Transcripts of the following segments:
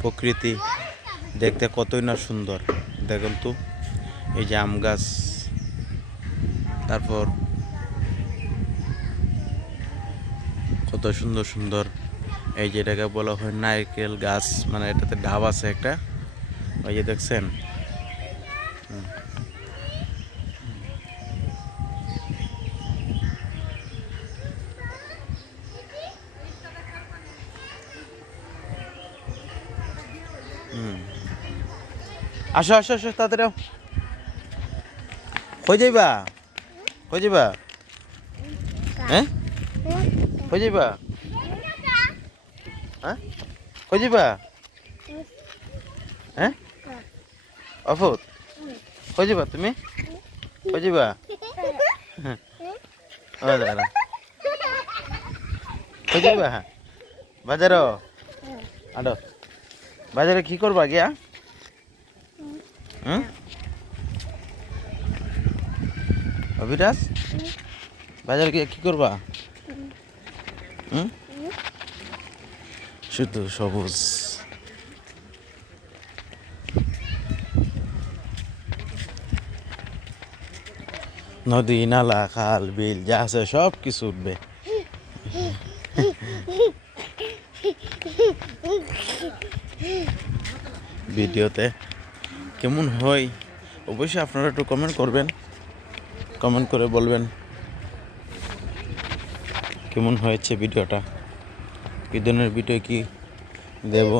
প্রকৃতি দেখতে কতই না সুন্দর। দেখুন তো, এই যে আম গাছ, তারপর কত সুন্দর সুন্দর এই যেটাকে বলা হয় নারকেল গাছ, মানে এটাতে ডাব আছে একটা, ওই যে দেখছেন। আসো আসো আসো, তাড়াতাড়ি কই যাইবা, কই যাইবা, হ্যাঁ কই যাইবা, হ্যাঁ কই যাইবা, হ্যাঁ অফুত কই যাবা তুমি, কই যাবা, দাঁড়া কই যাইবা, বাজার আডো, বাজারে কি করবা গিয়া, অভিরাজ বাজারে গিয়ে কি করবা, শুধু সবুজ, নদী নালা খাল বিল যা আছে সব কিছু উঠবে। ভিডিওতে কেমন হয় অবশ্যই আপনারা একটু কমেন্ট করবেন, কমেন্ট করে বলবেন কেমন হয়েছে ভিডিওটা, কি ধরনের ভিডিও কি দেব।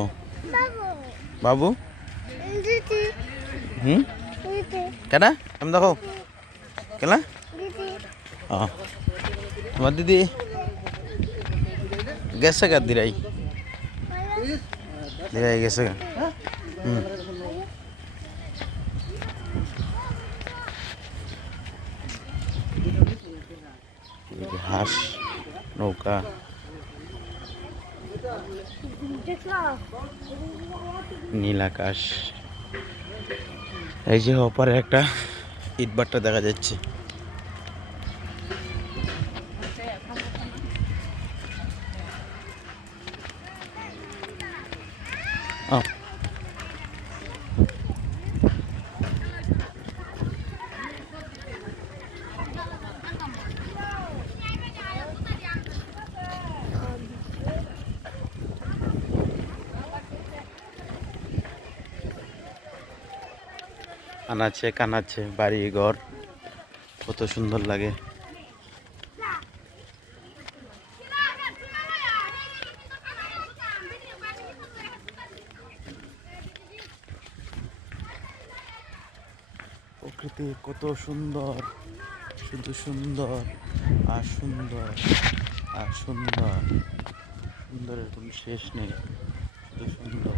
বাবু কেনা আমি দেখো কেনা, তোমার দিদি গেছে গা, দিরাই দিরাই গেছে গা। হাঁস নৌকা, নীল আকাশ, এই যে ওপারে একটা ইটভাটা দেখা যাচ্ছে। আনাচে কানাচে বাড়ি ঘর কত সুন্দর লাগে। প্রকৃতি কত সুন্দর, শুধু সুন্দর আর সুন্দর আর সুন্দর, সুন্দরের কোনো শেষ নেই, শুধু সুন্দর।